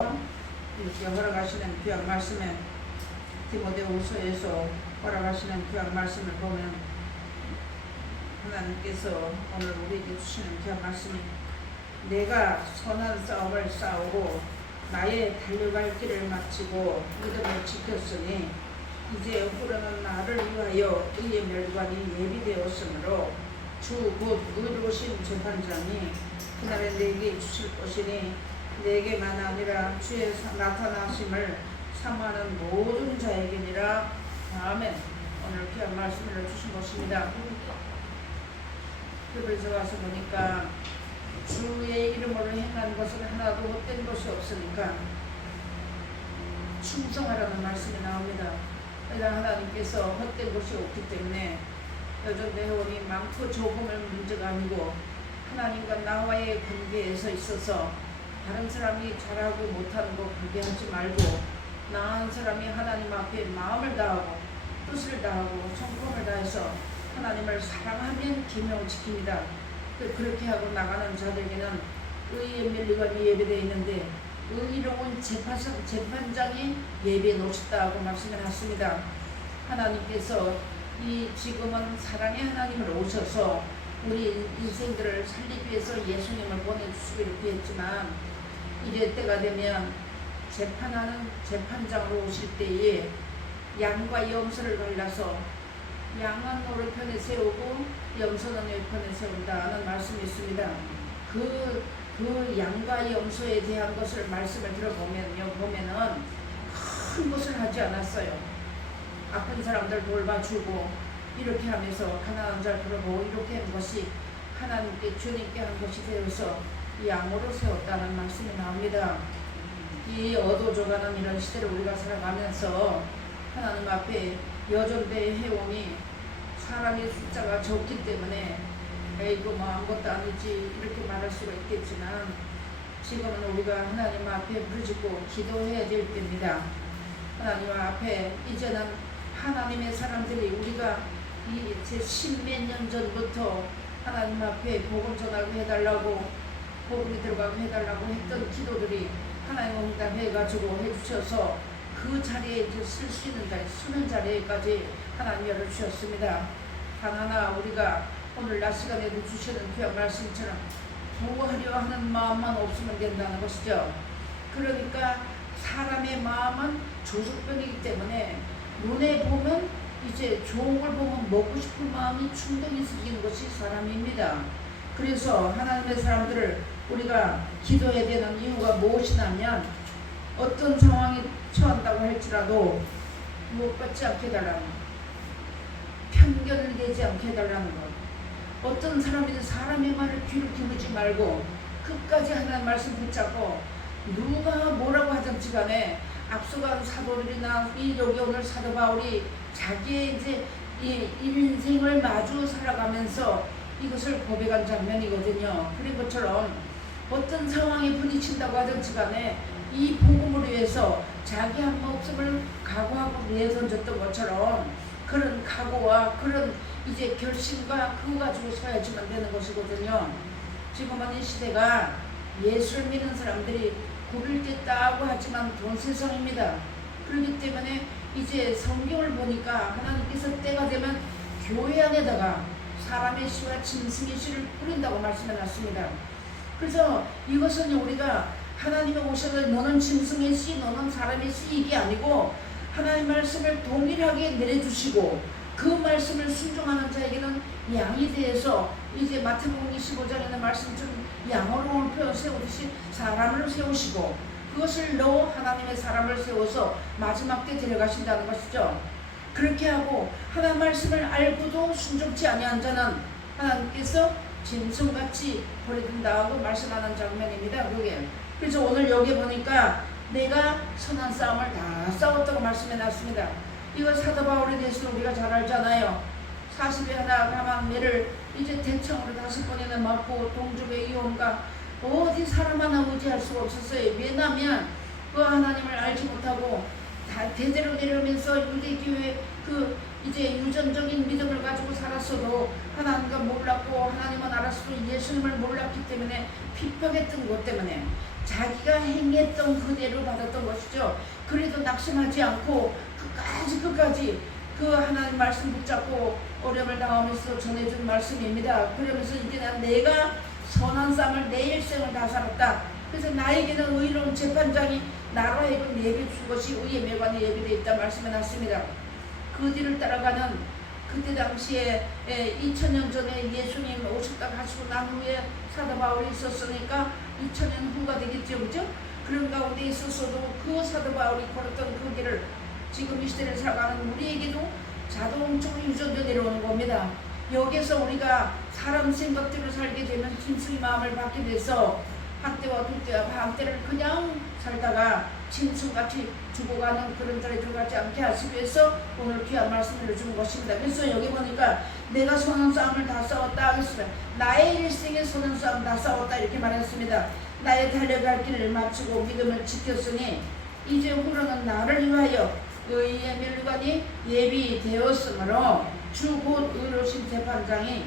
이렇게 허락하시는 귀한 말씀에 디모데후서에서 허락하시는 귀한 말씀을 보면 하나님께서 오늘 우리에게 주시는 귀한 말씀이 내가 선한 싸움을 싸우고 나의 달려갈 길을 마치고 믿음을 지켰으니 이제 흐르는 나를 위하여 의의 멸관이 예비되었으므로 주 곧 의로우신 재판장이 그날에 내게 주실 것이니 내게만 아니라 주의 나타나심을 사모하는 모든 자에게니라. 아멘. 오늘 귀한 말씀을 주신 것입니다. 그래서 와서 보니까 주의 이름으로 행한 것은 하나도 헛된 것이 없으니까 충성하라는 말씀이 나옵니다. 그러나 하나님께서 헛된 것이 없기 때문에 여전 대원이 많고 적음의 문제가 아니고 하나님과 나와의 관계에서 있어서 다른 사람이 잘하고 못하는 거 관계하지 말고 나 한 사람이 하나님 앞에 마음을 다하고 뜻을 다하고 성품을 다해서 하나님을 사랑하면 계명을 지킵니다. 그렇게 하고 나가는 자들에게는 의의 멸관이 예배되어 있는데 의로운 재판장이 예배해 놓으셨다고 말씀을 하십니다. 하나님께서 지금은 사랑의 하나님을 오셔서 우리 인생들을 살리기 위해서 예수님을 보내주시기로 했지만 이제 때가 되면 재판하는 재판장으로 오실 때에 양과 염소를 갈라서 양은 오른편에 세우고 염소는 왼편에 세운다는 말씀이 있습니다. 그 양과 염소에 대한 것을 말씀을 보면은 큰 것을 하지 않았어요. 아픈 사람들 돌봐주고 이렇게 하면서 가난한 자를 돌보고 이렇게 한 것이 하나님께 주님께 한 것이 되어서 양으로 세웠다는 말씀이 나옵니다. 이 얻어줘가는 이런 시대를 우리가 살아가면서 하나님 앞에 여전대 해오니 사람의 숫자가 적기 때문에 에이고 뭐 아무것도 아니지 이렇게 말할 수가 있겠지만 지금은 우리가 하나님 앞에 부르짖고 기도해야 될 때입니다. 하나님 앞에 이제는 하나님의 사람들이 우리가 제 십몇 년 전부터 하나님 앞에 복음 전하고 해달라고 복음이 들어가고 해달라고 했던 기도들이 하나님 응답해가지고 해주셔서 그 자리에 이제 쓸 수 있는 자리, 쓰는 자리까지 하나님 열어주셨습니다. 하나하나 우리가 오늘 낮 시간에도 주시는 귀한 말씀처럼 구하려 하는 마음만 없으면 된다는 것이죠. 그러니까 사람의 마음은 조숙병이기 때문에 눈에 보면 이제 좋은 걸 보면 먹고 싶은 마음이 충동이 생기는 것이 사람입니다. 그래서 하나님의 사람들을 우리가 기도해야 되는 이유가 무엇이냐면 어떤 상황에 처한다고 할지라도 무엇받지 않게 해달라는 것, 편견을 내지 않게 해달라는 것, 어떤 사람이든 사람의 말을 귀를 기울이지 말고 끝까지 하나님 말씀 붙잡고 누가 뭐라고 하든지 간에 앞서간 사도들이나 여기 오늘 사도 바울이 자기의 이제 이 인생을 마주 살아가면서 이것을 고백한 장면이거든요. 그런 것처럼 어떤 상황에 부딪힌다고 하든지 간에 이 복음을 위해서 자기 한 목숨을 각오하고 내던졌던 것처럼 그런 각오와 그런 이제 결심과 그거 가지고 서야지만 되는 것이거든요. 지금은 이 시대가 예수를 믿는 사람들이 굽일 때 따고 하지만 돈 세상입니다. 그렇기 때문에 이제 성경을 보니까 하나님께서 때가 되면 교회 안에다가 사람의 씨와 짐승의 씨를 뿌린다고 말씀해놨습니다. 그래서 이것은 우리가 하나님이 오셔서 너는 짐승의 씨, 너는 사람의 씨 이게 아니고 하나님 말씀을 동일하게 내려주시고 그 말씀을 순종하는 자에게는 양이 대해서 이제 마태복음 25장에는 말씀처럼 양으로 표 세우듯이 사람을 세우시고 그것을 넣어 하나님의 사람을 세워서 마지막 때 데려가신다는 것이죠. 그렇게 하고 하나님 말씀을 알고도 순종치 아니한 자는 하나님께서 짐승같이 버려둔다고 말씀하는 장면입니다. 그게. 그래서 오늘 여기 보니까 내가 선한 싸움을 다 싸웠다고 말씀해놨습니다. 이거 사도 바울에 대해서 우리가 잘 알잖아요. 40에 하나 가만매를 이제 대청으로 5번이나 맞고 동족의 이혼과 어디 사람 하나 의지할 수가 없었어요. 왜냐하면 그 하나님을 알지 못하고 다 대대로 내려오면서 유대교회 그 이제 유전적인 믿음을 가지고 살았어도 하나님과 몰랐고 하나님은 알았어도 예수님을 몰랐기 때문에 핍박했던 것 때문에 자기가 행했던 그대로 받았던 것이죠. 그래도 낙심하지 않고 끝까지 그 하나님 말씀 붙잡고 어려움을 당하면서 전해준 말씀입니다. 그러면서 이제 내가 선한 삶을 내 일생을 다 살았다. 그래서 나에게는 의로운 재판장이 나로 하여금 예비해 준 것이 의의 매관에 예비되어 있다 말씀해놨습니다. 그 뒤를 따라가는 그때 당시에 2000년 전에 예수님 오셨다 가시고 난 후에 사도 바울이 있었으니까 2000년 후가 되겠죠, 그죠? 그런 가운데 있어서도 그 사도 바울이 걸었던 그 길을 지금 이 시대를 살아가는 우리에게도 자동적으로 유전되어 내려오는 겁니다. 여기서 우리가 사람 생각대로 살게 되면 짐승의 마음을 받게 돼서 한때와 둘때와 반때를 그냥 살다가 짐승같이 죽어가는 그런 자리에 들어가지 않게 하시기 위해서 오늘 귀한 말씀을 해주는 것입니다. 그래서 여기 보니까 내가 선한 싸움을 다 싸웠다 하겠습니다. 나의 일생에 선한 싸움 다 싸웠다 이렇게 말했습니다. 나의 달려갈 길을 마치고 믿음을 지켰으니 이제 후로는 나를 위하여 의의 멸관이 예비되었으므로 주 곧 의로우신 재판장이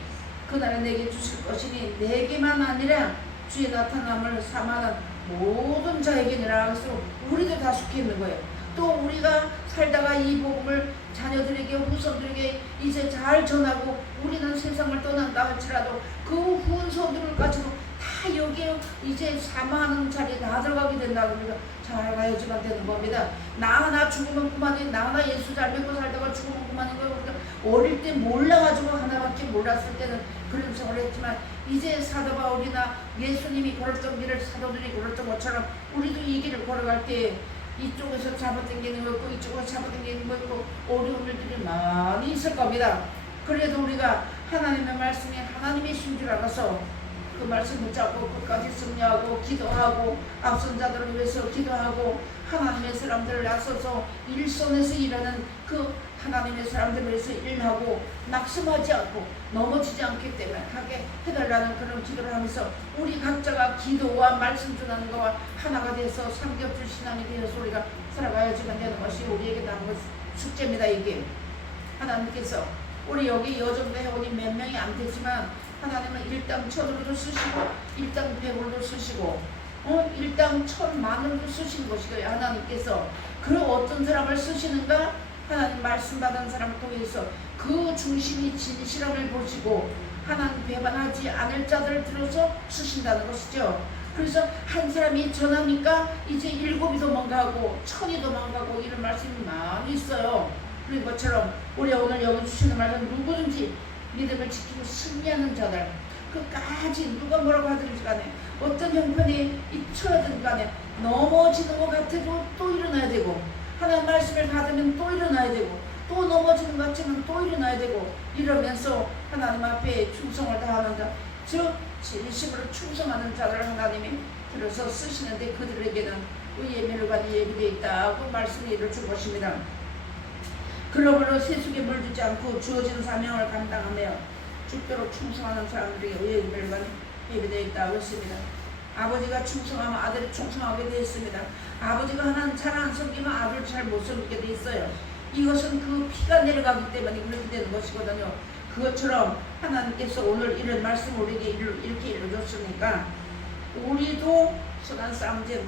그날은 내게 주실 것이니 내게만 아니라 주의 나타남을 사모하는 모든 자에게니라. 그래서 우리도 다 속해 있는 거예요. 또 우리가 살다가 이 복음을 자녀들에게 후손들에게 이제 잘 전하고 우리는 세상을 떠난다 할지라도 그 후손들까지도 다 여기에 이제 사모하는 자리에 다 들어가게 된다고 우리가 잘 가야지만 되는 겁니다. 나 하나 죽으면 그만이, 나 하나 예수 잘 믿고 살다가 죽으면 그만인 거예요. 우리가 어릴 때 몰라가지고 하나밖에 몰랐을 때는 그런 생각을 했지만 이제 사도 바울이나 예수님이 걸었던 길을 사도들이 걸었던 것처럼 우리도 이 길을 걸어갈 때 이쪽에서 잡아당기는 거 있고 이쪽에서 잡아당기는 거 있고 어려운 일들이 많이 있을 겁니다. 그래도 우리가 하나님의 말씀이 하나님의 신 줄 알아서 그 말씀 붙잡고 끝까지 승리하고 기도하고 앞선 자들을 위해서 기도하고 하나님의 사람들을 나서서 일선에서 일하는 그 하나님의 사람들을 위해서 일하고 낙심하지 않고 넘어지지 않기 때문에 하게 해달라는 그런 기도를 하면서 우리 각자가 기도와 말씀 전하는 것과 하나가 돼서 삼겹줄 신앙이 되어서 우리가 살아가야지만 되는 것이 우리에게 남은 숙제입니다. 이게 하나님께서 우리 여기 여정도 회원이 몇 명이 안 되지만 하나님은 일당 천으로도 쓰시고 일당 백으로도 쓰시고 일당 천만으로도 쓰시는 것이고요. 하나님께서 그 어떤 사람을 쓰시는가 하나님 말씀 받은 사람을 통해서 그 중심이 진실함을 보시고 하나님 배반하지 않을 자들을 들어서 쓰신다는 것이죠. 그래서 한 사람이 전하니까 이제 7이 도망가고 1000이 도망가고 이런 말씀이 많이 있어요. 그런 것처럼 우리 오늘 여기 주시는 말씀 누구든지 믿음을 지키고 승리하는 자들 끝까지 누가 뭐라고 하든지 간에 어떤 형편이 처하든 간에 넘어지는 것 같아도 또 일어나야 되고 하나님 말씀을 받으면 또 일어나야 되고 또 넘어지는 것 같지만 또 일어나야 되고 이러면서 하나님 앞에 충성을 다하는 자 즉 진심으로 충성하는 자들을 하나님이 들어서 쓰시는데 그들에게는 의의 멸관이 예비되어 있다고 말씀을 이루어준 것입니다. 그러므로 세속에 물들지 않고 주어진 사명을 감당하며 죽도록 충성하는 사람들에게 의의 멸관이 예비되어 있다고 했습니다. 아버지가 충성하면 아들이 충성하게 되어 있습니다. 아버지가 하나님 잘 안 섬기면 아들을 잘 못 섬기게 되어 있어요. 이것은 그 피가 내려가기 때문에 그렇게 되는 것이거든요. 그것처럼 하나님께서 오늘 이런 말씀을 우리에게 이렇게 일러줬으니까 우리도 선한 싸움 이제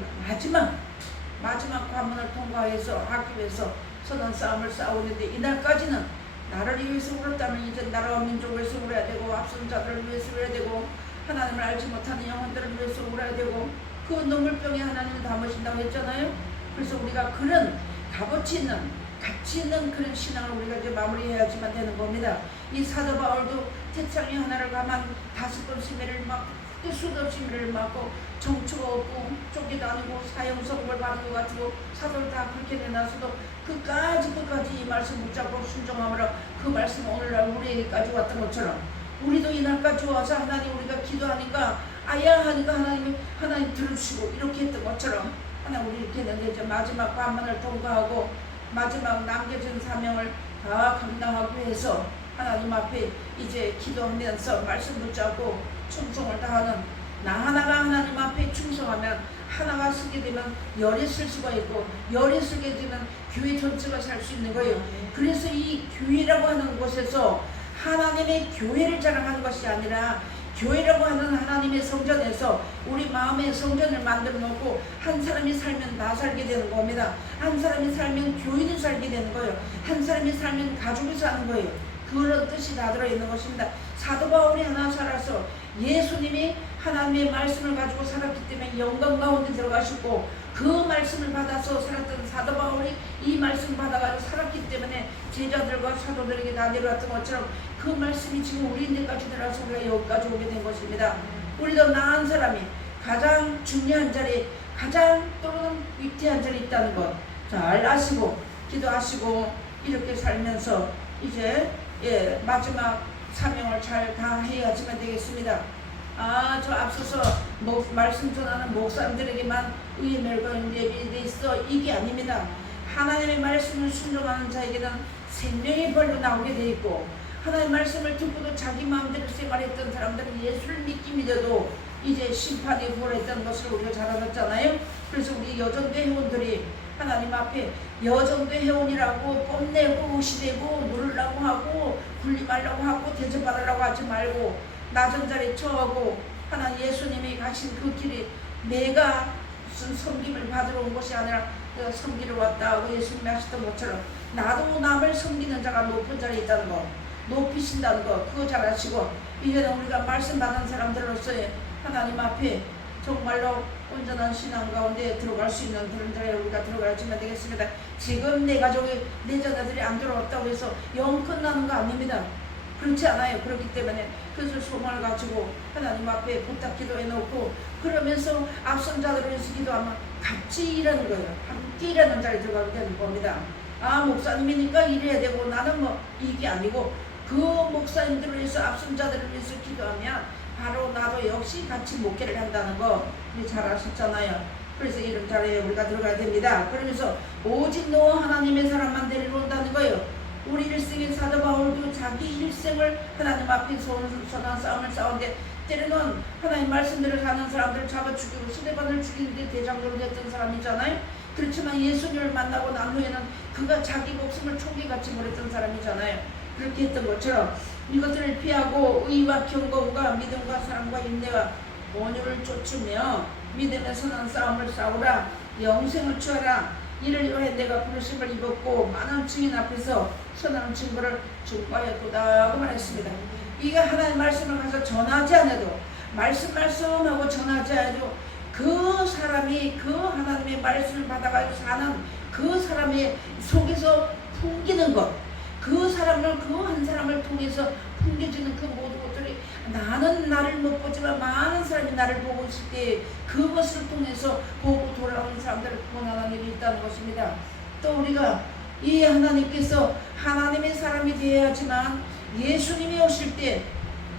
마지막 관문을 통과해서 하기 위해서 선한 싸움을 싸우는데 이날까지는 나를 위해서 울었다면 이제 나라와 민족을 위해서 울어야 되고 앞선 자들을 위해서 울어야 되고 하나님을 알지 못하는 영혼들을 위해서 울어야 되고 그 눈물병에 하나님을 담으신다고 했잖아요. 그래서 우리가 그런 값어치 있는 가치 있는 그런 신앙을 우리가 이제 마무리해야지만 되는 겁니다. 이 사도 바울도 태창이 하나를 가만 5번 세매를 맞고 수도 없이 매를 맞고 정처가 없고 쫓기도 아니고 사형선고를 받은 것 같고 사도를 다 그렇게 내놔서도 끝까지 이 말씀 붙잡고 순종하므로 그 말씀 오늘날 우리에게까지 왔던 것처럼 우리도 이날까지 와서 하나님 우리가 기도하니까 아야 하니까 하나님 들어주시고 이렇게 했던 것처럼 하나님 우리 이렇게 했는데 이제 마지막 관문을 통과하고 마지막 남겨진 사명을 다 감당하기 위해서 하나님 앞에 이제 기도하면서 말씀 붙잡고 충성을 다하는 나 하나가 하나님 앞에 충성하면 하나가 쓰게 되면 열이 쓸 수가 있고 열이 쓰게 되면 교회 전체가 살 수 있는 거예요. 그래서 이 교회라고 하는 곳에서 하나님의 교회를 자랑하는 것이 아니라 교회라고 하는 하나님의 성전에서 우리 마음의 성전을 만들어 놓고 한 사람이 살면 다 살게 되는 겁니다. 한 사람이 살면 교인이 살게 되는 거예요. 한 사람이 살면 가족이 사는 거예요. 그런 뜻이 다 들어있는 것입니다. 사도 바울이 하나 살아서 예수님이 하나님의 말씀을 가지고 살았기 때문에 영광 가운데 들어가시고 그 말씀을 받아서 살았던 사도 바울이 이 말씀 받아가지고 살았기 때문에 제자들과 사도들에게 다 내려왔던 것처럼 그 말씀이 지금 우리인데까지 들어와서 우리가 여기까지 오게 된 것입니다. 우리도 나은 사람이 가장 중요한 자리, 가장 또는 위태한 자리에 있다는 것 잘 아시고 기도하시고 이렇게 살면서 이제 마지막 사명을 잘 다해야지만 되겠습니다. 저 앞서서 말씀 전하는 목사님들에게만 의의 멸관이 예비되어 있어 이게 아닙니다. 하나님의 말씀을 순종하는 자에게는 생명의 벌로 나오게 되어 있고 하나님의 말씀을 듣고도 자기 마음대로 생활했던 사람들은 예수를 믿어도 이제 심판에 부활했다는 것을 우리가 잘 알았잖아요. 그래서 우리 여전대 회원들이 하나님 앞에 여정도 회원이라고 뽐내고 의시되고 누르려고 하고 군림하려고 하고 대접받으려고 하지 말고 낮은 자리에 처하고 하나님 예수님이 가신 그 길이 내가 무슨 섬김을 받으러 온 것이 아니라 내가 섬기러 왔다 하고 예수님이 하셨던 것처럼 나도 남을 섬기는 자가 높은 자리에 있다는 거 높이신다는 거 그거 잘 아시고 이제는 우리가 말씀 받은 사람들로서의 하나님 앞에 정말로 온전한 신앙 가운데 들어갈 수 있는 그런 자리에 우리가 들어가야지만 되겠습니다. 지금 내 가족이 내 자녀들이 안 들어왔다고 해서 영 끝나는 거 아닙니다. 그렇지 않아요. 그렇기 때문에 그래서 소망을 가지고 하나님 앞에 부탁 기도해 놓고 그러면서 앞선 자들을 위해서 기도하면 같이 일하는 거예요. 함께 일하는 자리에 들어가게 되는 겁니다. 목사님이니까 일해야 되고 나는 뭐 이게 아니고 그 목사님들을 위해서 앞선 자들을 위해서 기도하면 바로 나도 역시 같이 목회를 한다는 거 우리 잘 아셨잖아요. 그래서 이런 자리에 우리가 들어가야 됩니다. 그러면서 오직 너 하나님의 사람만 데리러 온다는 거예요. 우리 일생의 사도 바울도 자기 일생을 하나님 앞에 선한 싸움을 싸우는데 때로는 하나님 말씀대로 사는 사람들을 잡아 죽이고 스데반을 죽이는데 대장으로 됐던 사람이잖아요. 그렇지만 예수님을 만나고 난 후에는 그가 자기 목숨을 총기같이 버렸던 사람이잖아요. 그렇게 했던 것처럼 이것들을 피하고 의와 경건과 믿음과 사랑과 인내와 온유를 쫓으며 믿음의 선한 싸움을 싸우라. 영생을 취하라. 이를 위해 내가 부르심을 입었고 많은 증인 앞에서 선한 증거를 증거하였도다 하고 말했습니다. 이게 하나님의 말씀을 가서 전하지 않아도 말씀하고 전하지 않아도 그 사람이 그 하나님의 말씀을 받아가지고 사는 그 사람의 속에서 풍기는 것, 그 사람을 그 한 사람을 통해서 풍겨지는 그 모든 것들이 나는 나를 못 보지만 많은 사람이 나를 보고 있을 때 그것을 통해서 보고 돌아오는 사람들을 구원하는 일이 있다는 것입니다. 또 우리가 이 하나님께서 하나님의 사람이 되어야지만 예수님이 오실 때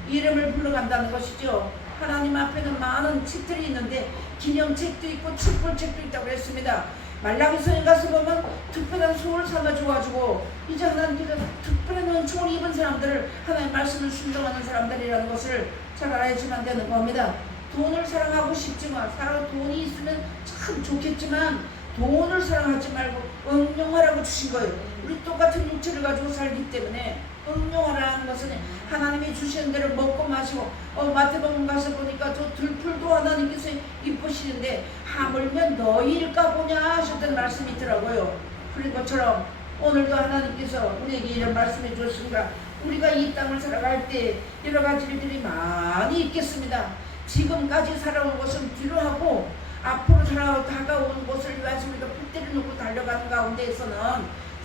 이름을 불러간다는 것이죠. 하나님 앞에는 많은 책들이 있는데 기념책도 있고 축복책도 있다고 했습니다. 말라기서에 가서 보면 특별한 소를 삼아줘가지고 이제 하나님께서 특별한 은총을 입은 사람들을 하나님의 말씀을 순종하는 사람들이라는 것을 잘 알아야지만 되는 겁니다. 돈을 사랑하고 싶지만 돈이 있으면 참 좋겠지만 돈을 사랑하지 말고 응용하라고 주신 거예요. 우리 똑같은 육체를 가지고 살기 때문에 응용하라는 것은 하나님이 주시는 대로 먹고 마시고 마태복음 가서 보니까 저 들풀도 하나님께서 이쁘시는데 하물며 너희일까 보냐 하셨던 말씀이 있더라고요. 그런 것처럼 오늘도 하나님께서 우리에게 이런 말씀해 주셨습니다. 우리가 이 땅을 살아갈 때 여러 가지 일들이 많이 있겠습니다. 지금까지 살아온 것은 뒤로 하고 앞으로 다가오는 것을 위해서 우리가 풋대를 놓고 달려가는 가운데에서는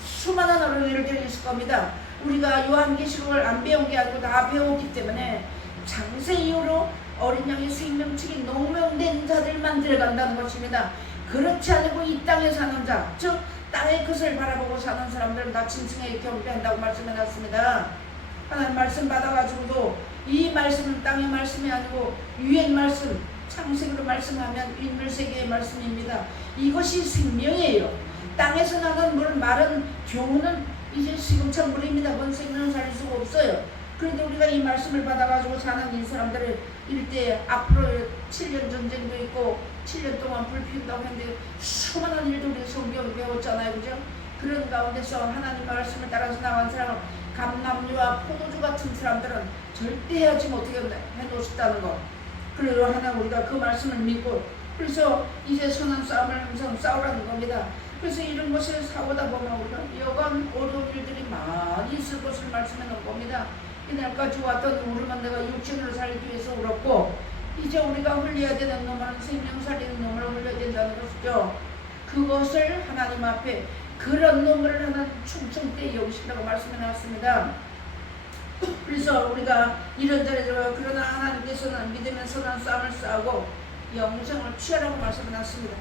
수많은 어려운 일들이 있을 겁니다. 우리가 요한계시록을 안 배운 게 아니고 다 배웠기 때문에 창세 이후로 어린 양의 생명책이 농명된 자들만 들어간다는 것입니다. 그렇지 않고 이 땅에 사는 자, 즉 땅의 것을 바라보고 사는 사람들은 다 짐승에게 경배한다고 말씀해놨습니다. 하나님 말씀 받아가지고도 이 말씀은 땅의 말씀이 아니고 위의 말씀, 창세기로 말씀하면 인물세계의 말씀입니다. 이것이 생명이에요. 땅에서 나는 말은 교훈은 이제 시금창 물입니다. 그건 생명을 살릴 수가 없어요. 그런데 우리가 이 말씀을 받아가지고 사는 이 사람들을 일대 앞으로 7년 전쟁도 있고 7년 동안 불 피운다고 했는데 수많은 일도 우리 성경을 배웠잖아요. 그죠? 그런 가운데서 하나님 말씀을 따라서 나간 사람은 감남류와 포도주 같은 사람들은 절대 해하지 못하게 해놓으셨다는 거. 그리고 하나 우리가 그 말씀을 믿고 그래서 이제 선한 싸움을 항상 싸우라는 겁니다. 그래서 이런 것을 싸우다 보면 우리가 여간 어려운 일들이 많이 있을 것을 말씀해 놓은 겁니다. 이날까지 왔던 우리만 내가 육신으로 살기 위해서 울었고 이제 우리가 흘려야 되는 놈은 생명 살리는 놈을 흘려야 된다는 것이죠. 그것을 하나님 앞에 그런 놈을 하나님 충성되이 여기시라고 말씀해 놨습니다. 그래서 우리가 이런 자리에 그러나 하나님께서는 믿으면 선한 싸움을 싸우고 영생을 취하라고 말씀해 놨습니다.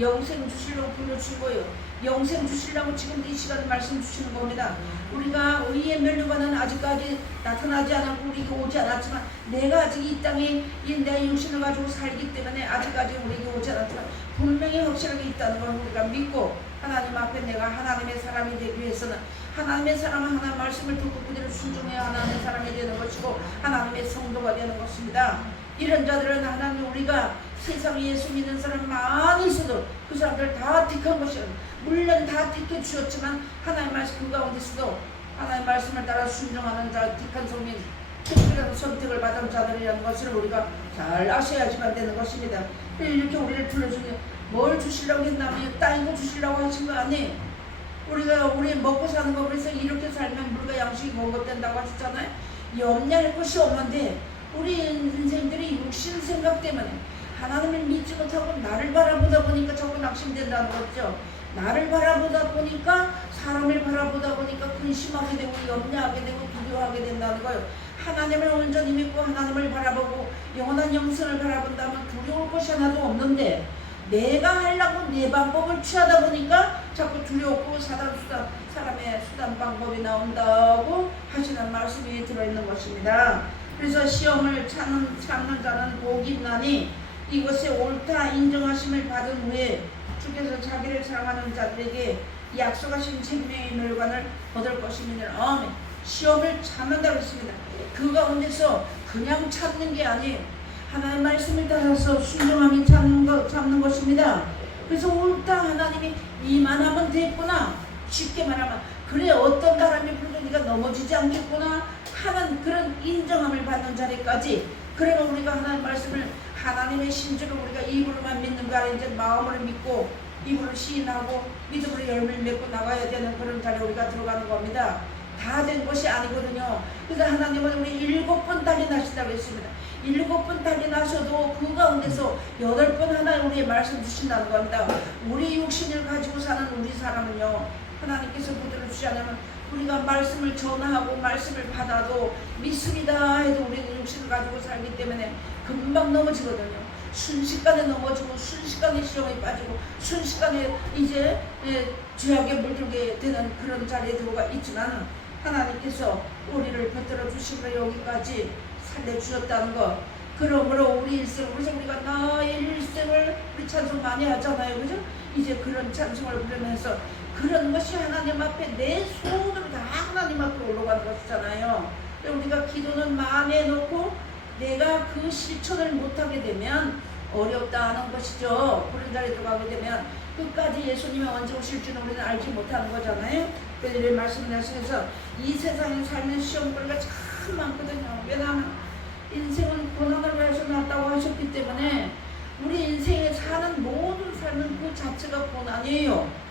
영생 주시려고 불러주시고요. 영생 주시려고 지금 이 시간에 말씀 주시는 겁니다. 우리가 의의 멸류관은 아직까지 나타나지 않았고 우리에게 오지 않았지만 내가 아직 이 땅에 내 육신을 가지고 살기 때문에 아직까지 우리에게 오지 않았지만 분명히 확실하게 있다는 걸 우리가 믿고 하나님 앞에 내가 하나님의 사람이 되기 위해서는 하나님의 사람은 하나님의 말씀을 듣고 그대로 순종해야 하나님의 사람이 되는 것이고 하나님의 성도가 되는 것입니다. 이런 자들은 하나님 우리가 세상에 예수 믿는 사람 많이 있어도 그 사람들 다 택한 것이요. 물론 다 택해 주셨지만 하나님 말씀 그 가운데서도 하나님 말씀을 따라 순종하는 자 택한 성민 특별한 선택을 받은 자들이라는 것을 우리가 잘 아셔야지만 되는 것입니다. 이렇게 우리를 불러주니 뭘 주시려고 했나면 땅이고 주시려고 하신 거 아니에요. 우리 먹고 사는 거 그래서 이렇게 살면 물과 양식이 공급된다고 하셨잖아요. 염려할 것이 없는데 우리 인생들이 육신 생각 때문에 하나님을 믿지 못하고 나를 바라보다 보니까 자꾸 낙심된다는 거죠. 나를 바라보다 보니까 사람을 바라보다 보니까 근심하게 되고 염려하게 되고 두려워하게 된다는 거예요. 하나님을 온전히 믿고 하나님을 바라보고 영원한 영생을 바라본다면 두려울 것이 하나도 없는데 내가 하려고 내 방법을 취하다 보니까 자꾸 두렵고 사람의 수단 방법이 나온다고 하시는 말씀이 들어있는 것입니다. 그래서 시험을 참는 자는 복이 있나니 이것에 옳다 인정하심을 받은 후에 주께서 자기를 사랑하는 자들에게 약속하신 생명의 멸관을 얻을 것입니다. 아멘. 시험을 참는다고 했습니다. 그 가운데서 그냥 참는 게 아니에요. 하나님의 말씀을 따라서 순종하며 참는 것입니다. 그래서 옳다 하나님이 이만하면 됐구나. 쉽게 말하면 그래 어떤 바람이 불도 네가 넘어지지 않겠구나 하는 그런 인정함을 받는 자리까지 그러면 우리가 하나님의 말씀을 하나님의 신주를 우리가 입으로만 믿는가 아니라 이제 마음으로 믿고 입으로 시인하고 믿음으로 열매를 맺고 나가야 되는 그런 자리에 우리가 들어가는 겁니다. 다 된 것이 아니거든요. 그래서 하나님은 우리 7번 달이 나시다고 했습니다. 7번 달이 나셔도 그 가운데서 8번 하나 우리의 말씀 주신다는 겁니다. 우리 육신을 가지고 사는 우리 사람은요 하나님께서 붙들어 주지 않으면 우리가 말씀을 전하고 말씀을 받아도 믿습니다 해도 우리는 육신을 가지고 살기 때문에 금방 넘어지거든요. 순식간에 넘어지고 순식간에 시험에 빠지고 순식간에 이제 죄악에 물들게 되는 그런 자리에 들어가 있지만 하나님께서 우리를 붙들어 주시고 여기까지 살려주셨다는 것. 그러므로 우리 일생 그래서 우리가 나의 일생을 우리 찬송 많이 하잖아요. 그죠? 이제 그런 찬송을 부르면서 그런 것이 하나님 앞에 내 손으로 다 하나님 앞에 올라가는 것이잖아요. 우리가 기도는 마음에 놓고 내가 그 실천을 못하게 되면 어렵다는 것이죠. 그런 자리에 들어가게 되면 끝까지 예수님이 언제 오실 줄은 우리는 알지 못하는 거잖아요. 그래서 이런 말씀을 하시면서 이 세상에 살면 시험거리가 참 많거든요. 왜냐하면 인생은 고난을 위해서 났다고 하셨기 때문에 우리 인생에 사는 모든 삶은 그 자체가 고난이에요.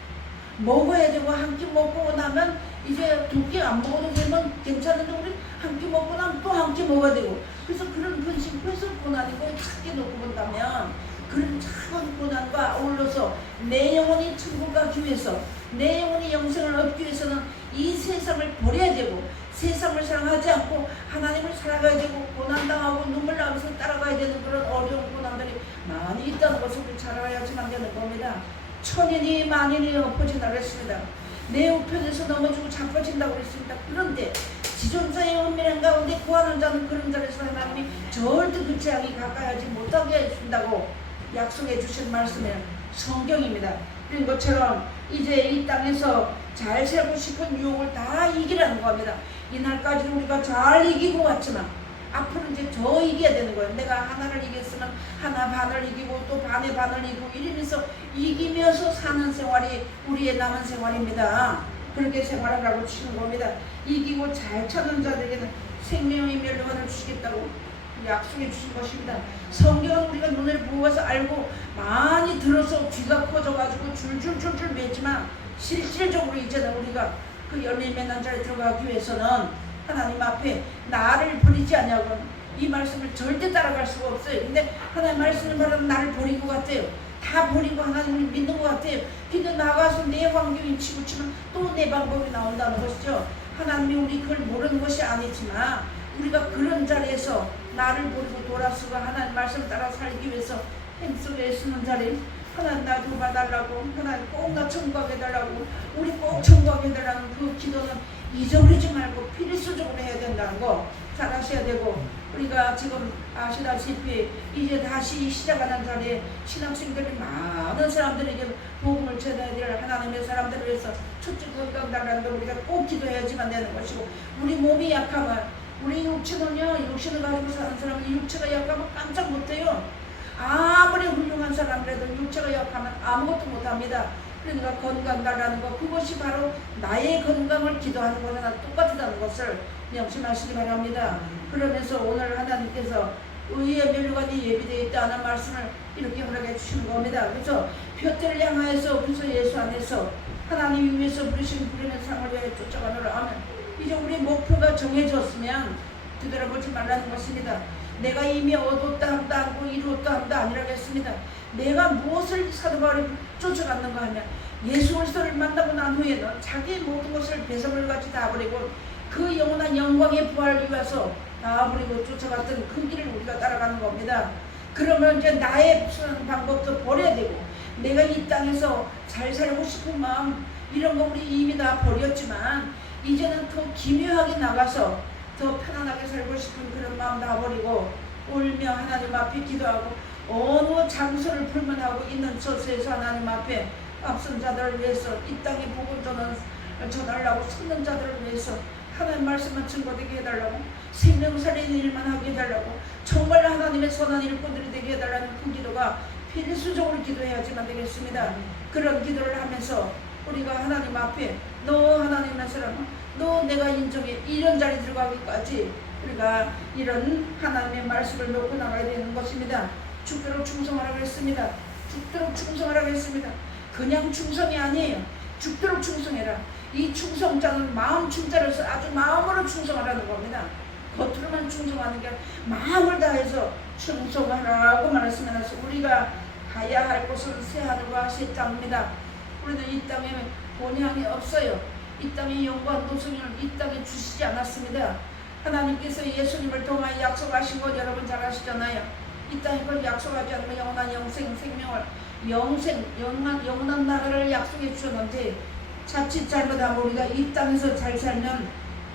먹어야 되고 한 끼 먹고 나면 이제 2끼 안 먹어도 되면 괜찮은데 우리 한 끼 먹고 나면 또 한 끼 먹어야 되고 그래서 그런 근심 그래서 고난이고 작게 놓고 본다면 그런 작은 고난과 어울러서 내 영혼이 천국 가기 위해서 내 영혼이 영생을 얻기 위해서는 이 세상을 버려야 되고 세상을 사랑하지 않고 하나님을 살아가야 되고 고난당하고 눈물 나면서 따라가야 되는 그런 어려운 고난들이 많이 있다는 것을 우리 잘 알아야지만 되는 겁니다. 천인이 만인이 엎어진다고 했습니다. 내 우편에서 넘어지고 자빠진다고 했습니다. 그런데 지존자의 은밀한 가운데 구하는 자는 그런 자리에서 하나님이 절대 그 재앙이 가까이 하지 못하게 해준다고 약속해 주신 말씀이 성경입니다. 그런 것처럼 이제 이 땅에서 잘 살고 싶은 유혹을 다 이기라는 겁니다. 이날까지 우리가 잘 이기고 왔지만 앞으로 이제 더 이겨야 되는 거예요. 내가 하나를 이겼으면 하나 반을 이기고 또 반의 반을 이기고 이러면서 이기면서 사는 생활이 우리의 남은 생활입니다. 그렇게 생활하라고 주시는 겁니다. 이기고 잘 찾는 자들에게는 생명의 멸류관을 주시겠다고 약속해 주신 것입니다. 성경은 우리가 눈을 보아서 알고 많이 들어서 귀가 커져가지고 줄줄줄줄 맺지만 실질적으로 이제는 우리가 그 열매 맺는 자리에 들어가기 위해서는 하나님 앞에 나를 버리지 않냐고 이 말씀을 절대 따라갈 수가 없어요. 근데 하나님 말씀을 바라는 나를 버린 것 같아요. 다 버리고 하나님을 믿는 것 같아요. 근데 나가서 내 환경이 치우치면 또 내 방법이 나온다는 것이죠. 하나님이 우리 그걸 모르는 것이 아니지만 우리가 그런 자리에서 나를 버리고 돌아서고 하나님 말씀을 따라 살기 위해서 힘쓰고 애쓰는 자리 하나님 나 좀 봐달라고 하나님 꼭 나 천국하게 해달라고 우리 꼭 천국하게 해달라는 그 기도는 잊어버리지 말고 필수적으로 해야 된다는 거 잘 아셔야 되고 우리가 지금 아시다시피 이제 다시 시작하는 자리에 신학생들이 많은 사람들에게 복음을 전해야 될 하나님의 사람들을 위해서 첫째 건강 달라는 걸 우리가 꼭 기도해야지만 되는 것이고 우리 몸이 약하면 우리 육체는요 육신을 가지고 사는 사람은 육체가 약하면 깜짝 못해요. 아무리 훌륭한 사람이라도 육체가 약하면 아무것도 못합니다. 그러니까 건강 달라는 것 그것이 바로 나의 건강을 기도하는 거나 똑같다는 것을 명심하시기 바랍니다. 그러면서 오늘 하나님께서 의의 멸류관이 예비되어 있다는 말씀을 이렇게 허락해 주시는 겁니다. 그래서 벼태를 향하여서 그래서 예수 안에서 하나님이 위해서 부르신 부르는 상을 위해 쫓아가노라 하면 이제 우리 목표가 정해졌으면 뒤돌아보지 말라는 것입니다. 내가 이미 얻었다 함다 하고 이루었다 함다 아니라겠습니다. 내가 무엇을 사도 바울이 쫓아갔는가 하면 예수 그리스도를 만나고 난 후에는 자기의 모든 것을 배설물같이 다 버리고 그 영원한 영광의 부활을 위해서 다 버리고 쫓아갔던 그 길을 우리가 따라가는 겁니다. 그러면 이제 나의 방법도 버려야 되고 내가 이 땅에서 잘 살고 싶은 마음 이런 거 우리 이미 다 버렸지만 이제는 더 기묘하게 나가서 더 편안하게 살고 싶은 그런 마음 다 버리고 울며 하나님 앞에 기도하고 어느 장소를 불문하고 있는 처소에서 하나님 앞에 앞선 자들을 위해서 이 땅에 복음 전하려고 섰는 자들을 위해서 하나님 말씀만 증거되게 해달라고 생명 살리는 일만 하게 해달라고 정말 하나님의 선한 일꾼들이 되게 해달라는 그 기도가 필수적으로 기도해야지만 되겠습니다. 그런 기도를 하면서 우리가 하나님 앞에 너 하나님의 사람 너 내가 인정해 이런 자리 들어가기까지 우리가 이런 하나님의 말씀을 놓고 나가야 되는 것입니다. 죽도록 충성하라고 했습니다. 죽도록 충성하라고 했습니다. 그냥 충성이 아니에요. 죽도록 충성해라. 이 충성자는 마음 충자를 써 아주 마음으로 충성하라는 겁니다. 겉으로만 충성하는 게 마음을 다해서 충성하라고 말했으면 우리가 가야 할 곳은 새하늘과 새 땅입니다. 우리는 이 땅에 본향이 없어요. 이 땅의 영광 도성을 이 땅에 주시지 않았습니다. 하나님께서 예수님을 통하여 약속하신 것 여러분 잘 아시잖아요. 이 땅에 그걸 약속하지 않으면 영원한 영생 생명을 영원한 나라를 약속해 주셨는데 자칫 잘못하면 우리가 이 땅에서 잘 살면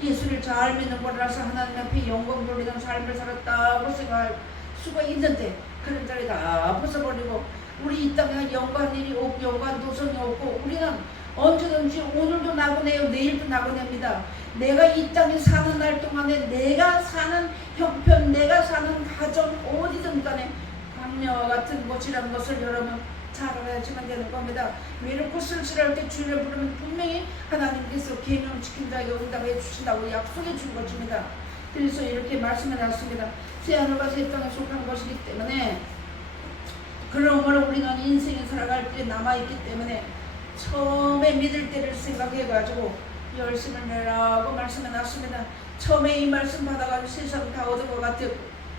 예수를 잘 믿는 거라서 하나님 앞에 영광 돌리는 삶을 살았다고 생각할 수가 있는데 그런 자리 다 벗어버리고 우리 이 땅에 영광 일이 없고 영광 도성이 없고 우리는 언제든지 오늘도 나고내요 내일도 나고냅니다. 내가 이 땅에 사는 날 동안에 내가 사는 형편 내가 사는 가정 어디든 간에 광야와 같은 곳이라는 것을 여러분 잘 알아야지만 되는 겁니다. 외롭고 쓸쓸할 때 주를 부르면 분명히 하나님께서 계명 지킨 자에게 응답해 주신다고 약속해 준 것입니다. 그래서 이렇게 말씀해 놨습니다. 새하늘과 새 땅에 속한 것이기 때문에 그러므로 우리는 인생에 살아갈 때 남아있기 때문에 처음에 믿을 때를 생각해가지고 열심을 내라고 말씀해 놨습니다. 처음에 이 말씀 받아가지고 세상 다 얻은 것 같고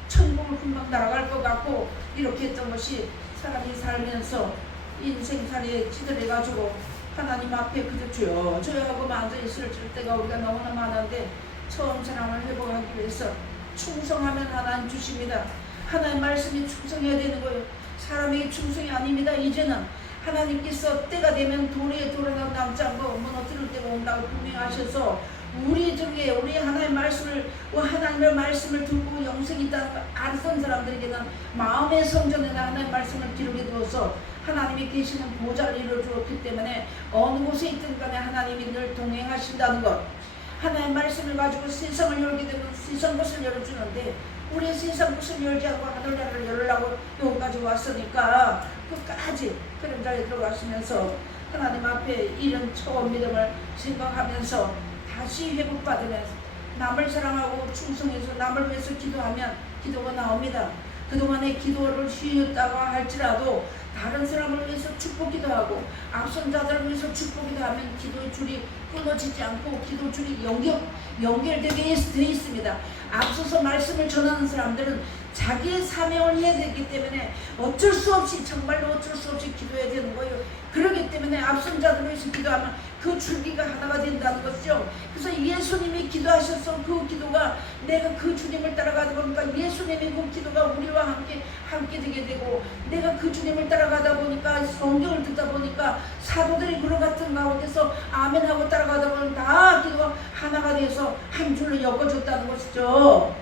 천국을 금방 날아갈 것 같고 이렇게 했던 것이 사람이 살면서 인생살이에 치들해가지고 하나님 앞에 그저 주여 하고 앉아있을 때가 우리가 너무나 많은데 처음 사랑을 회복하기 위해서 충성하면 하나님 주십니다. 하나님 말씀이 충성해야 되는 거예요. 사람에게 충성이 아닙니다. 이제는 하나님께서 때가 되면 돌에 돌아가면 남지 않고 무너뜨릴 때가 온다고 분명하셔서 우리 중에 우리 하나님의 말씀을 듣고 영생이 있다는 걸 알았던 사람들에게는 마음의 성전에나 하나님의 말씀을 기록해 두어서 하나님이 계시는 보좌를 이루어주었기 때문에 어느 곳에 있든 간에 하나님이 늘 동행하신다는 것 하나님의 말씀을 가지고 세상을 열게 되면 세상 것을 열어주는데 우리 세상 것을 열지 않고 하늘나라를 열으려고 여기까지 왔으니까 끝까지 그런 자리에 들어가시면서 하나님 앞에 앞에 이런 초원 믿음을 생각하면서 다시 회복받으면서 남을 사랑하고 충성해서 남을 위해서 기도하면 기도가 나옵니다. 그동안의 기도를 쉬었다가 할지라도 다른 사람을 위해서 축복기도 하고 앞선 자들을 위해서 축복기도 하면 기도의 줄이 끊어지지 않고 기도 줄이 연결되게 돼 있습니다. 앞서서 말씀을 전하는 사람들은 자기의 사명을 해야 되기 때문에 어쩔 수 없이 정말로 어쩔 수 없이 기도해야 되는 거예요. 그렇기 때문에 앞선 자들을 위해서 기도하면 그 줄기가 하나가 된다는 것이죠. 그래서 예수님이 기도하셔서 그 기도가 내가 그 주님을 따라가다 보니까 예수님이 그 기도가 우리와 함께 되게 되고 내가 그 주님을 따라가다 보니까 성경을 듣다 보니까 사도들이 그런 같은 가운데서 아멘하고 따라가다 보면 다 기도가 하나가 돼서 한 줄로 엮어졌다는 것이죠.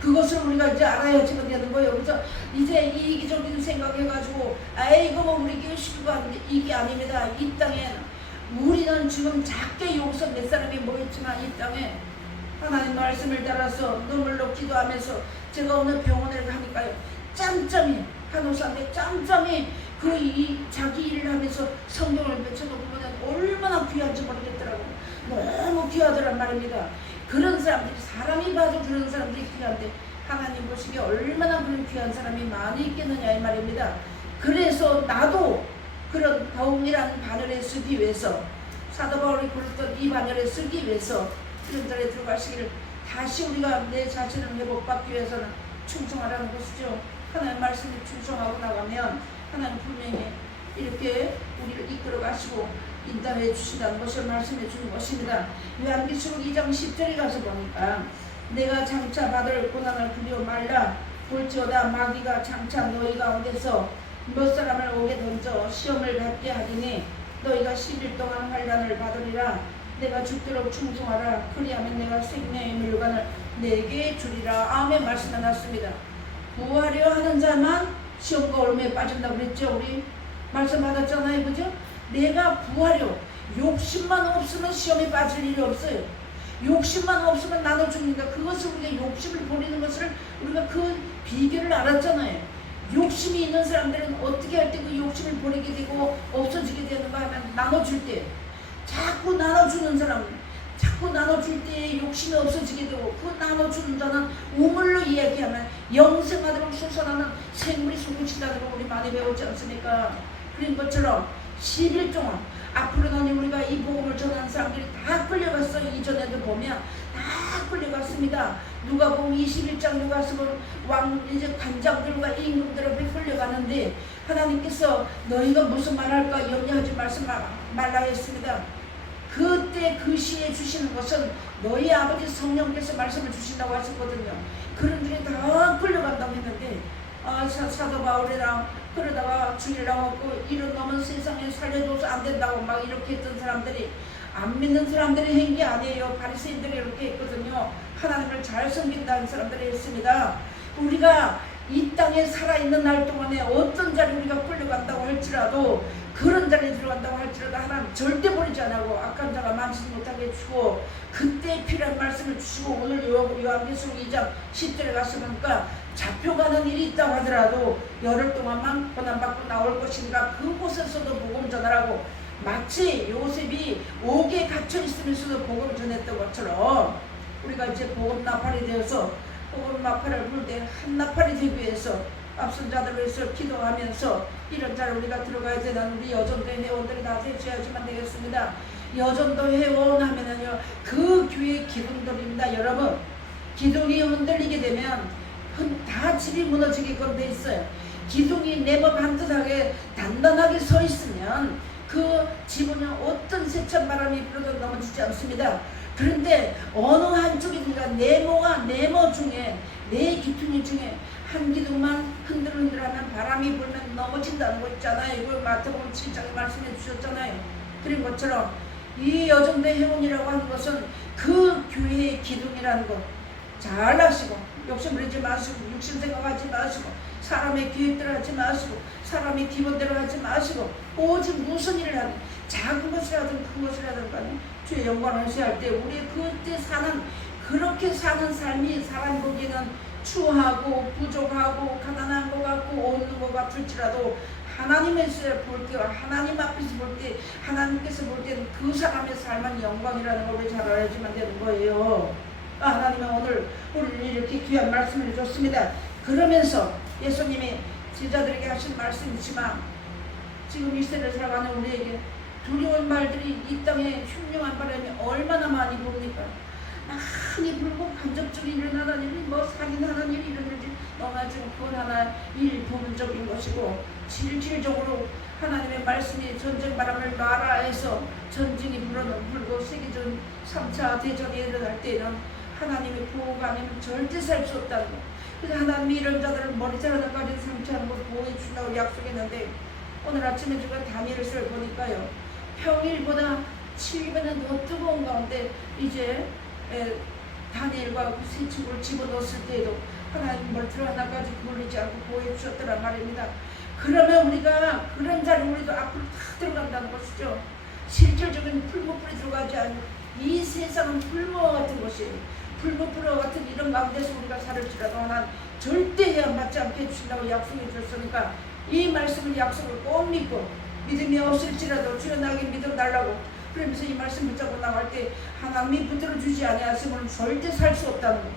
그것을 우리가 이제 알아야지가 되는 거예요. 그래서 이제 이기적인 생각해가지고 이거 뭐 우리 교회 식구가 이게 아닙니다. 이 땅에 우리는 지금 작게 여기서 몇 사람이 모였지만 이 땅에 하나님 말씀을 따라서 눈물로 기도하면서 제가 오늘 병원에 가니까요. 짬짬이 간호사인데 짬짬이 자기 일을 하면서 성경을 맺혀놓고 보면 얼마나 귀한지 모르겠더라고요. 너무 귀하더란 말입니다. 그런 사람들이 사람이 봐도 그런 사람들이 귀한데 하나님 보시기에 얼마나 그런 귀한 사람이 많이 있겠느냐 이 말입니다. 그래서 나도 그런 바울이라는 바늘에 쓰기 위해서 사도 바울이 그랬던 이 바늘에 쓰기 위해서 그런 자리에 들어가시기를 다시 우리가 내 자신을 회복받기 위해서는 충성하라는 것이죠. 하나님 말씀에 충성하고 나가면 하나님 분명히 이렇게 우리를 이끌어 가시고 인도해 주신다는 것을 말씀해 주는 것입니다. 요한계시록 2장 10절에 가서 보니까 내가 장차 받을 고난을 두려워 말라. 볼지어다 마귀가 장차 너희 가운데서 몇 사람을 오게 던져 시험을 받게 하리니 너희가 10일 동안 환난을 받으리라. 내가 죽도록 충성하라. 그리하면 내가 생명의 물건을 내게 주리라. 아멘. 말씀 나눴습니다. 구하려 하는 자만 시험과 올무에 빠진다고 그랬죠. 우리 말씀 받았잖아요. 그죠? 내가 구하려 욕심만 없으면 시험에 빠질 일이 없어요. 욕심만 없으면 나눠줍니다. 그것을 우리가 욕심을 버리는 것을 우리가 그 비결을 알았잖아요. 욕심이 있는 사람들은 어떻게 할 때 그 욕심을 버리게 되고 없어지게 되는가 하면 나눠줄 때 자꾸 나눠주는 사람 자꾸 나눠줄 때 욕심이 없어지게 되고 그 나눠주는 자는 우물로 이야기하면 영생하도록 솟아나는 생물이 솟구친다는 걸 우리 많이 배우지 않습니까? 그런 것처럼 10일 동안 앞으로는 우리가 이 복음을 전하는 사람들이 다 끌려갔어요. 이전에도 보면 다 끌려갔습니다. 누가복음 21장 누가서는 이제 관장들과 임금들 앞에 끌려가는데 하나님께서 너희가 무슨 말할까 염려하지 말라 했습니다. 그때 그 시에 주시는 것은 너희 아버지 성령께서 말씀을 주신다고 하셨거든요. 그런들이 다 끌려간다고 했는데 사도 바울이랑 그러다가 죽이려고 이런 놈은 세상에 살려줘서 안 된다고 막 이렇게 했던 사람들이 안 믿는 사람들이 한 게 아니에요. 바리새인들이 이렇게 했거든요. 하나님을 잘 섬긴다는 사람들이 했습니다. 우리가 이 땅에 살아있는 날 동안에 어떤 자리 우리가 끌려간다고 할지라도 그런 자리에 들어간다고 할지라도 하나님 절대 버리지 않고 악한 자가 만지지 못하게 해주고 그때 필요한 말씀을 주시고 오늘 요한계시록 2장 10절에 가서 보니까 잡혀가는 일이 있다고 하더라도 열흘 동안만 고난받고 나올 것이니까 그곳에서도 복음 전하라고 마치 요셉이 옥에 갇혀 있으면서도 복음을 전했던 것처럼 우리가 이제 복음 나팔이 되어서 복음 나팔을 불 때 한 나팔이 되기 위해서 앞선 자들을 위해서 기도하면서 이런 자를 우리가 들어가야 되는 우리 여전도 회원들이 다 되셔야지만 되겠습니다. 여전도 회원 하면은요 그 교회 기둥들입니다. 여러분 기둥이 흔들리게 되면 다 집이 무너지게끔 돼 있어요. 기둥이 네모 반듯하게 단단하게 서 있으면 그 집은 어떤 세찬 바람이 불어도 넘어지지 않습니다. 그런데 어느 한쪽이든가 네모 중에 네 기둥이 중에 한 기둥만 흔들흔들하면 바람이 불면 넘어진다는 거 있잖아요. 이걸 마태복음 7장에 말씀해 주셨잖아요. 그런 것처럼 이 여정대 회원이라고 하는 것은 그 교회의 기둥이라는 것 잘 아시고 욕심 부리지 마시고 육신 생각하지 마시고 사람의 계획대로 하지 마시고 사람의 기본대로 하지 마시고 오직 무슨 일을 하든 작은 것을 하든 큰 것을 하든 간에 주의 영광을 시할 때 우리 그때 그렇게 사는 삶이 사람 보기에는 추하고 부족하고 가난한 것 같고 없는 것 같을지라도 하나님에서 볼 때, 하나님 앞에서 볼 때, 하나님께서 볼 때는 그 사람의 삶은 영광이라는 걸 우리 잘 알아야지만 되는 거예요. 하나님은 오늘 우리를 이렇게 귀한 말씀을 해줬습니다. 그러면서 예수님이 제자들에게 하신 말씀이지만 지금 이 세대를 살아가는 우리에게 두려운 말들이 이 땅에 흉흉한 바람이 얼마나 많이 부니까 많이 불고 간접적인 일어나는 일이 살인하는 일이 이런 일이 너무나 지금 그건 하나 일부분적인 것이고 실질적으로 하나님의 말씀이 전쟁 바람을 놔라해서 전쟁이 불고 세계전 3차 대전이 일어날 때는 하나님의 보호가 아니면 절대 살 수 없다는 거. 그래서 하나님이 이런 자들을 머리자르다까지 상처하는 걸 보호해 준다고 약속했는데 오늘 아침에 제가 다니엘서를 보니까요. 평일보다 7배는 더 뜨거운 가운데 이제 다니엘과 그 세 친구를 집어넣었을 때에도 하나님 멀티를 하나까지 굴리지 않고 보호해 주셨더란 말입니다. 그러면 우리가 그런 자리에 우리도 앞으로 다 들어간다는 것이죠. 실질적인 풀무불이 들어가지 않는 이 세상은 풀무와 같은 것이에요. 풀무불과 같은 이런 가운데서 우리가 살을지라도 하나님 절대 해안받지 않게 해주신다고 약속해 주셨으니까 이 말씀을 약속을 꼭 믿고 믿음이 없을지라도 주여 나에게 믿음 달라고 그러면서 이 말씀 붙잡고 나갈 때 하나님이 붙들어 주지 아니하시면 절대 살 수 없다는 거.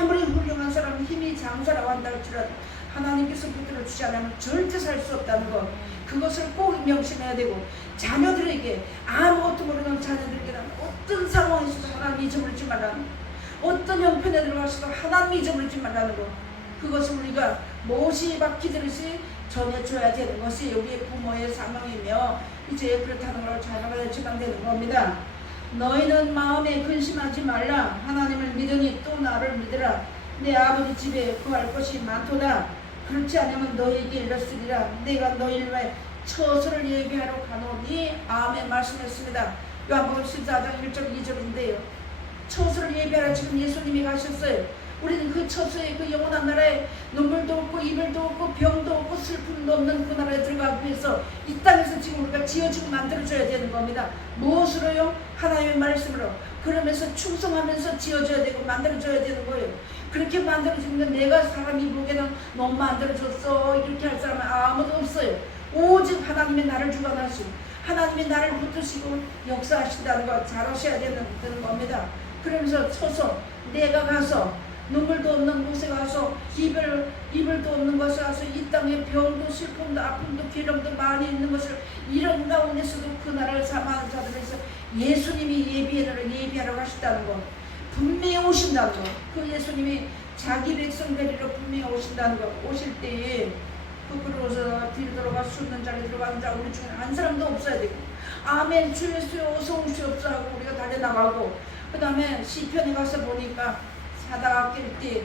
아무리 훌륭한 사람 힘이 장사라고 한다 할지라도 하나님께서 붙들어 주지 않으면 절대 살 수 없다는 거. 그것을 꼭 명심해야 되고 자녀들에게 아무것도 모르는 자녀들에게는 어떤 상황에서도 하나님 잊어버리지 말라는 거. 어떤 형편에 들어가서도 하나님 잊어버리지 말라는 거. 그것을 우리가 못이 박히듯이 전해줘야 되는 것이 우리의 부모의 사명이며 이제 그렇다는 걸 잘 알아야지만 되는 겁니다. 너희는 마음에 근심하지 말라. 하나님을 믿으니 또 나를 믿으라. 내 아버지 집에 구할 것이 많도다. 그렇지 않으면 너희에게 이르시리라. 내가 너희를 위해 처소를 예비하러 가노니. 아멘. 말씀했습니다. 요한복음 14장 1절 2절인데요. 처소를 예비하러 지금 예수님이 가셨어요. 우리는 그 처소에 그 영원한 나라에 눈물도 없고 이별도 없고 병도 없고 슬픔도 없는 그 나라에 들어가기 위해서 이 땅에서 지금 우리가 지어지고 만들어줘야 되는 겁니다. 무엇으로요? 하나님의 말씀으로. 그러면서 충성하면서 지어줘야 되고 만들어줘야 되는 거예요. 그렇게 만들어주면 내가 사람이 보기에는 너무 만들어줬어 이렇게 할 사람은 아무도 없어요. 오직 하나님의 나를 주관하시고 하나님의 나를 붙드시고 역사하신다는 거 잘 아셔야 되는 겁니다. 그러면서 서서 내가 가서 눈물도 없는 곳에 가서 이별도 없는 곳에 가서 이 땅에 병도 슬픔도 아픔도 괴로움도 많이 있는 것을 이런 가운데서도 그 나라를 사모하는 자들에서 예수님이 예비하러 가신다는 것, 분명히 오신다는 것. 그 예수님이 자기 백성 데리러 분명히 오신다는 것. 오실 때에 부끄러워서 뒤로 돌아가 숨는 자리에 들어가는 자 우리 중에 한 사람도 없어야 되고 아멘 주 예수여 어서 오시옵소서 하고 우리가 달려나가고 그 다음에 시편에 가서 보니까 사다가 낄 때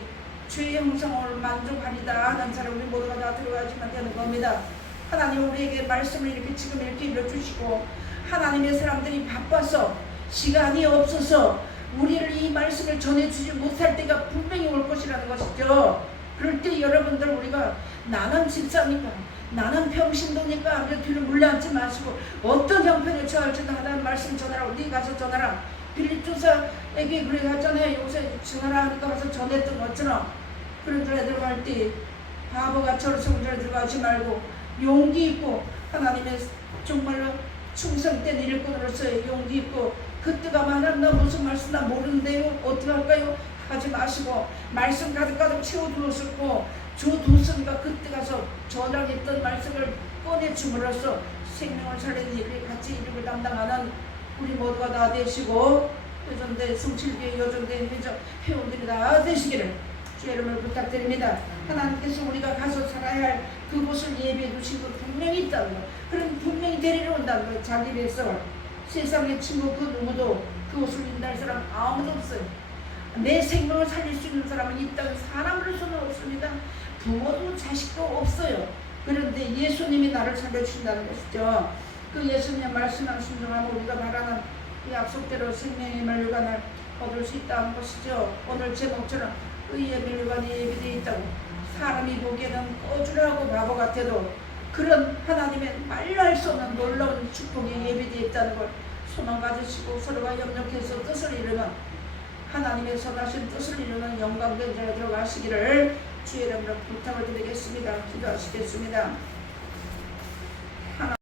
주의 형상을 만족하리다 하는 사람 우리 모두가 다 들어가지만 되는 겁니다. 하나님 우리에게 말씀을 이렇게 지금 이렇게 읽어주시고 하나님의 사람들이 바빠서 시간이 없어서 우리를 이 말씀을 전해주지 못할 때가 분명히 올 것이라는 것이죠. 그럴 때 여러분들 우리가 나는 집사니까 나는 평신도니까 아무래도 뒤로 물러앉지 마시고 어떤 형편에 처할지도 하나님 말씀 전하라고 네 가서 전하라. 빌립조사에게 그래 하잖아요. 요새 전하라 하니까 가서 전했던 것처럼 그런 데에 들어갈 때 바보같이 성전에 들어가지 말고 용기 있고 하나님의 정말로 충성된 일꾼으로서의 용기 있고 그때가 말하면 나 무슨 말씀 나 모르는데요 어떻게 할까요? 하지 마시고 말씀 가득가득 채워두었었고 줘두었으니까 그때 가서 전하겠던 말씀을 꺼내줌으로써 생명을 살리는 일을 같이 이름을 담당하는 우리 모두가 다 되시고 여전대 성칠교회 여전대 회원들이 다 되시기를 주의 이름을 부탁드립니다. 하나님께서 우리가 가서 살아야 할 그곳을 예비해 두신 것 분명히 있다는 거. 그럼 분명히 데리러 온다는 거예요. 자기 백성을. 세상의 친구 그 누구도 그곳을 인도할 사람 아무도 없어요. 내 생명을 살릴 수 있는 사람은 이 땅에 사람으로서는 없습니다. 부모도 자식도 없어요. 그런데 예수님이 나를 살려주신다는 것이죠. 그 예수님의 말씀을 순종하면 우리가 바라는 그 약속대로 생명의 멸류관을 얻을 수 있다는 것이죠. 오늘 제목처럼 의의 멸류관이 예비되어 있다고 사람이 보기에는 꺼주라고 바보 같아도 그런 하나님의 말로 할 수 없는 놀라운 축복이 예비되어 있다는 걸 소망 가지시고 서로가 협력해서 뜻을 이루는 하나님의 선하신 뜻을 이루는 영광된 자에 들어가시기를 주의 이름으로 부탁을 드리겠습니다. 기도하시겠습니다.